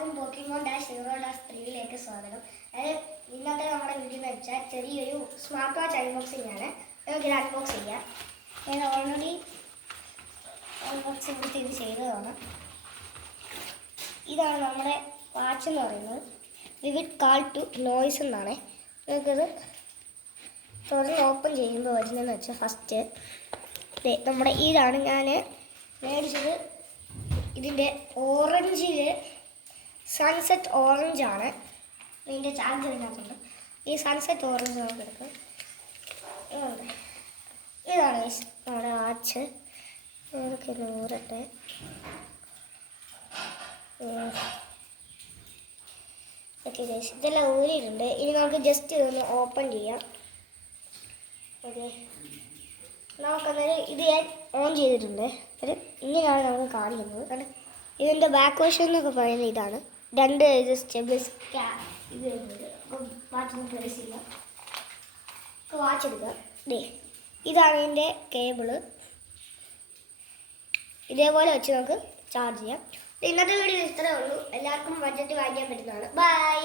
എല്ലാവർക്കും Pokemon dash 0-3ലേക്ക് സ്വാഗതം. ഇന്നത്തെ നമ്മുടെ വീഡിയോ എന്ന് വെച്ചാൽ ചെറിയൊരു സ്മാർട്ട് വാച്ച് അൺബോക്സിംഗ് ആണ്. നമുക്കിത് അൺബോക്സ് ചെയ്യാം. ഞാൻ ഓൾറെഡി അൺബോക്സിംഗ് ഇത് ചെയ്തതാണ്. ഇതാണ് നമ്മുടെ വാച്ച് എന്ന് പറയുന്നത്. വിവിഡ് കാൾ ടു നോയ്സ് എന്നാണ്. നമുക്കിത് തുറന്ന് ഓപ്പൺ ചെയ്യുമ്പോൾ വരുന്നതെന്ന് വെച്ചാൽ ഫസ്റ്റ് നമ്മുടെ ഇതാണ് ഞാൻ മേടിച്ചത്. ഇതിൻ്റെ ഓറഞ്ചിൽ സൺസെറ്റ് ഓറഞ്ച് ആണ്. ഇതിൻ്റെ ചാർജ് ഇതിനകത്തുണ്ട്. ഈ സൺസെറ്റ് ഓറഞ്ച് നമുക്ക് എടുക്കാം. ഇതാണ് നമ്മുടെ വാച്ച്. നമുക്ക് നൂറട്ടെ. ഓക്കെ ഗൈസ്, ഇതെല്ലാം ഊരിയിട്ടുണ്ട്. ഇനി നമുക്ക് ജസ്റ്റ് ഇതൊന്ന് ഓപ്പൺ ചെയ്യാം. ഓക്കെ, നമുക്കന്നേരം ഇത് ഞാൻ ഓൺ ചെയ്തിട്ടുണ്ട്. അത് ഇങ്ങനെയാണ് നമുക്ക് കാണിക്കുന്നത്. കാരണം ഇതിൻ്റെ ബാക്ക് വശം എന്നൊക്കെ പറയുന്നത് ഇതാണ്. രണ്ട് ഇത് സ്റ്റെബിൾസ് ഇത് വരുന്നത്. അപ്പം വാച്ച് പ്ലേസ് ചെയ്യാം. വാച്ച് എടുക്കുക. ഇതാണ് ഇതിൻ്റെ കേബിള്. ഇതേപോലെ വെച്ച് നമുക്ക് ചാർജ് ചെയ്യാം. ഇന്നത്തെ വീഡിയോ ഇത്രയേ ഉള്ളൂ. എല്ലാവർക്കും ബഡ്ജറ്റ് വാങ്ങിക്കാൻ പറ്റുന്നതാണ്. ബൈ.